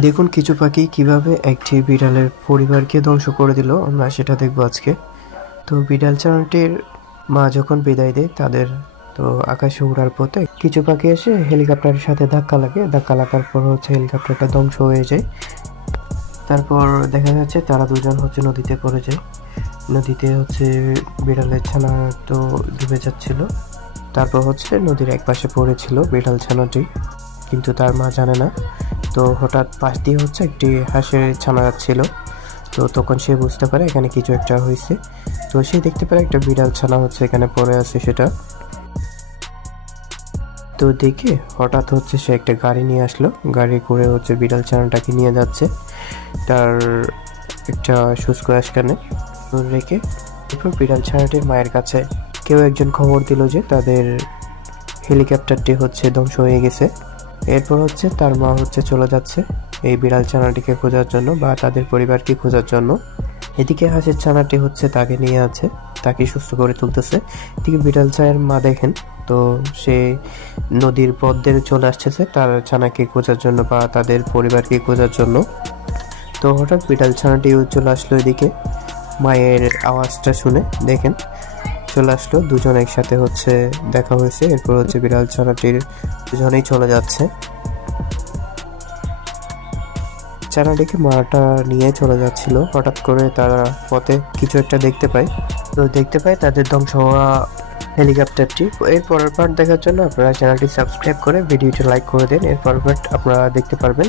দেখুন কিছু পাখি কিভাবে একটি বিড়ালের পরিবারকে ধ্বংস করে দিল, আমরা সেটা দেখবো আজকে। তো বিড়াল ছানাটির মা যখন বিদায় দেয় তাদের, তো আকাশে উড়ার পথে কিছু পাখি এসে হেলিকপ্টারের সাথে ধাক্কা লাগে। ধাক্কা লাগার পর হেলিকপ্টারটা ধ্বংস হয়ে যায়। তারপর দেখা যাচ্ছে তারা দুজন নদীতে পড়ে যায়। নদীতে বিড়ালের ছানা তো ডুবে যাচ্ছিল। তারপর নদীর এক পাশে পড়েছিল বিড়াল ছানাটি, কিন্তু তার মা জানে না। তো হঠাৎ পাশ দিয়ে একটি হাঁসের ছানা যাচ্ছিল। তো তখন সে বুঝতে পারে এখানে কিছু একটা হয়েছে। তো সে দেখতে পারে একটা বিড়াল ছানা এখানে পড়ে আছে সেটা। তো দেখে হঠাৎ সে একটা গাড়ি নিয়ে আসলো। গাড়ি করে বিড়াল ছানাটাকে নিয়ে যাচ্ছে তার একটা শুষ্ক স্থানে রেখে। এরপর বিড়াল ছানাটির মায়ের কাছে কেউ একজন খবর দিল যে তাদের হেলিকপ্টারটি ধ্বংস হয়ে গেছে। এরপর তার মা চলে যাচ্ছে এই বিড়াল ছানাটিকে খোঁজার জন্য বা তাদের পরিবারকে খোঁজার জন্য। এদিকে হাঁসের ছানাটি তাকে নিয়ে আছে, তাকে সুস্থ করে তুলতেছে। এদিকে বিড়াল ছানার মা দেখেন, তো সে নদীর পথ দিয়ে চলে আসতেছে তার ছানাকে খোঁজার জন্য বা তাদের পরিবারকে খোঁজার জন্য। তো হঠাৎ বিড়াল ছানাটিও চলে আসলো এদিকে মায়ের আওয়াজটা শুনে। দেখেন চলে আসলো, দুজন একসাথে দেখা হয়েছে। এরপর বিড়াল ছানাটির দুজনেই চলে যাচ্ছে। ছানাটিকে মাটা নিয়ে চলে যাচ্ছিল, হঠাৎ করে তারা পথে কিছু একটা দেখতে পায়। তো দেখতে পায় তাদের ধ্বংস হওয়া হেলিকপ্টারটি। এর পরের পার্ট দেখার জন্য আপনারা চ্যানেলটি সাবস্ক্রাইব করে ভিডিওটি লাইক করে দেন। এর পরের পার্ট আপনারা দেখতে পারবেন।